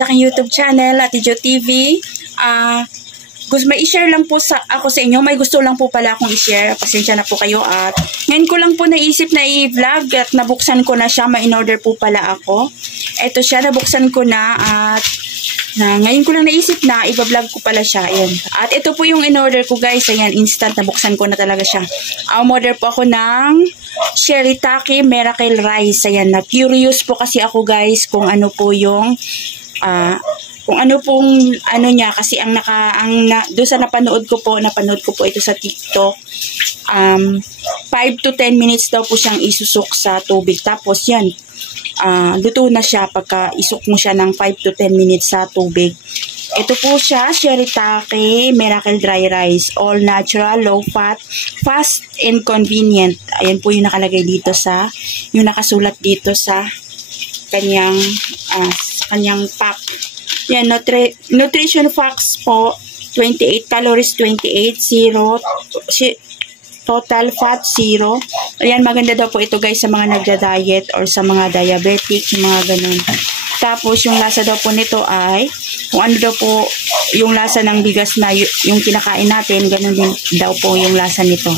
Sa aking YouTube channel, Ate Jo TV. Gusto may i-share lang po ako sa inyo. May gusto lang po pala akong i-share. Pasensya na po kayo. At ngayon ko lang po naisip na i-vlog at nabuksan ko na siya. May in-order po pala ako. Ito siya, nabuksan ko na at ngayon ko lang naisip na i-vlog ko pala siya. Ayan. At ito po yung in-order ko guys. Ayan, instant nabuksan ko na talaga siya. Umorder po ako ng Shirataki Miracle Rice. Ayan, na curious po kasi ako guys kung ano po yung kung ano pong ano niya kasi doon sa napanood ko po ito sa TikTok. 5 to 10 minutes daw po siyang isusok sa tubig. Tapos yan, luto na siya pagka isok mo siya ng 5 to 10 minutes sa tubig. Ito po siya, Shirataki Miracle Dry Rice. All natural, low fat, fast and convenient. Ayan po yung nakalagay dito yung nakasulat dito sa kanyang pack. Yan, nutrition facts po, 28 calories, 28, 0, total fat, 0. Ayan, maganda daw po ito guys sa mga nagda-diet or sa mga diabetic, yung mga ganun. Tapos, yung lasa daw po nito ay, kung ano daw po yung lasa ng bigas na yung kinakain natin, ganun din daw po yung lasa nito.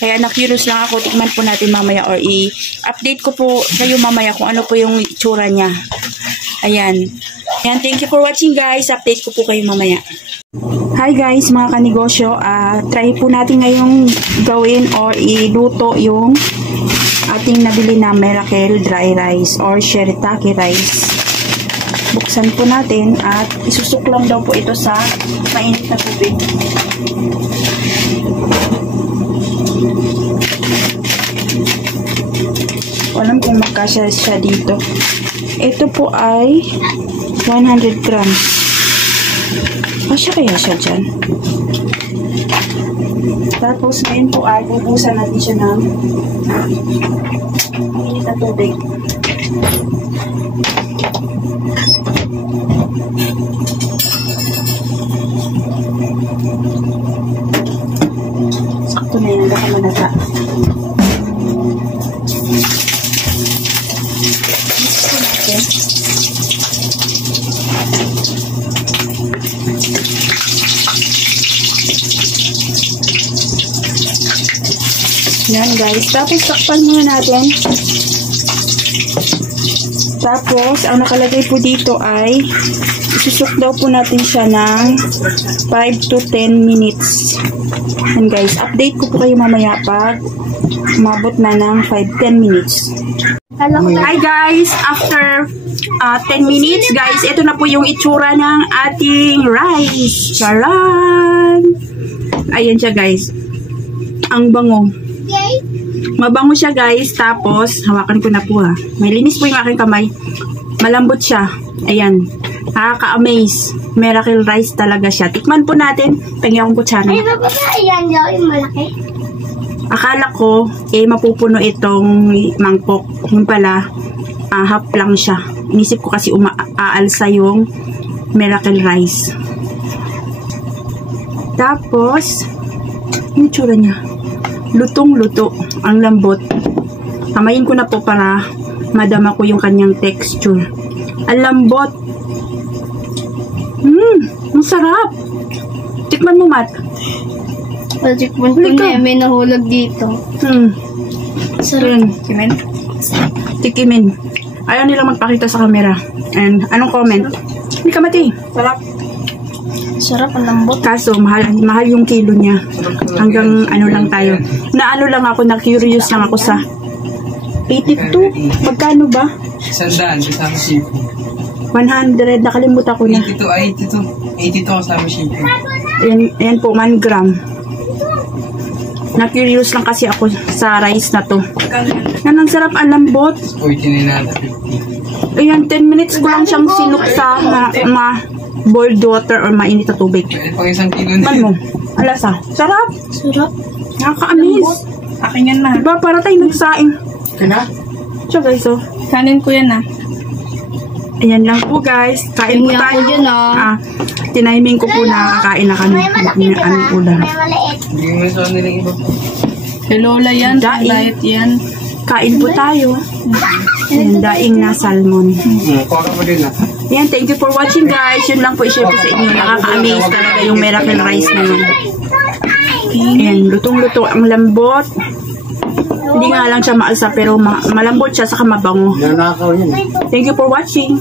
Kaya na-curious lang ako, tikman po natin mamaya or i-update ko po kayo mamaya kung ano po yung itsura niya. Ayan. Ayan, thank you for watching guys. Update ko po kayo mamaya. Hi guys, mga kanegosyo. Try po natin ngayong gawin or iluto yung ating nabili na Miracle Dry Rice or Shirataki Rice. Buksan po natin at isusok lang daw po ito sa mainit na tubig. Alam kung magkasya siya dito. Ito po ay 100 grams. Kasya kaya siya dyan? Tapos ngayon po ay bubusan natin siya ng mainit na tubig. Sakto na yan, baka manata. Yan guys, tapos takpan muna natin. Tapos ang nakalagay po dito ay isusok daw po natin siya ng 5 to 10 minutes. And guys, update ko po kayo mamaya pag umabot na ng 5-10 minutes. Hi guys, after 10 minutes guys, ito na po yung itsura ng ating rice. Charan! Ayan siya guys. Ang bango. Mabango siya guys. Tapos, hawakan ko na po ha. May linis po yung aking kamay. Malambot siya. Ayan. Nakaka-amaze. Miracle rice talaga siya. Tikman po natin. Tingnan akong kutsara. Ay, ayan yung malaki. Akala ko, mapupuno itong mangkok. Yung pala, half lang siya. Inisip ko kasi aalsa yung Miracle rice. Tapos, yung tsura niya. Lutong-luto. Ang lambot. Kamayin ko na po para madama ko yung kanyang texture. Ang lambot. Ang sarap. Tikman mo, Mat. Tikman ko na may nahulog dito. Sarap. Tikimin? Tikimin. Ayaw nila magpakita sa camera. And anong comment? Hindi ka mati. Sarap. Sarap, ang lambot. Kaso, mahal yung kilo niya. Hanggang ano lang tayo. Naano lang ako, na-curious lang ako sa 82. Magkano ba? 100, kasama shipping. 100, nakalimutan ko na. 82 kasama shipping. Ayan po, 1 gram. Na-curious lang kasi ako sa rice na to. Yan, ang sarap, ang lambot. 49 na 50. Ayan, 10 minutes ko lang siyang sinuk sa boiled water or mainit na tubig. Pang isang kilo na. Man mo, alasa. Sarap. Sarap. Nakaka-amaze. Akin yan na. Diba, para tayo nagsaing. Kaya? So guys, oh. Kanin ko yan na. Ayan lang po guys. Kain po tayo. Dyan, tiniming ko po na kakain na kami. Ang ulam. Hindi mo sa nilang iba po. Kay Lola yan. Diet yan. Kain po tayo. Ayan, daing na salmon. Para mo din Yan, thank you for watching guys. Yun lang po i-share ko sa inyo. Nakaka-amaze talaga yung miracle rice na yun. Ayan, lutong-luto. Ang lambot. Hindi nga lang siya maalsa pero malambot siya saka mabango. Thank you for watching.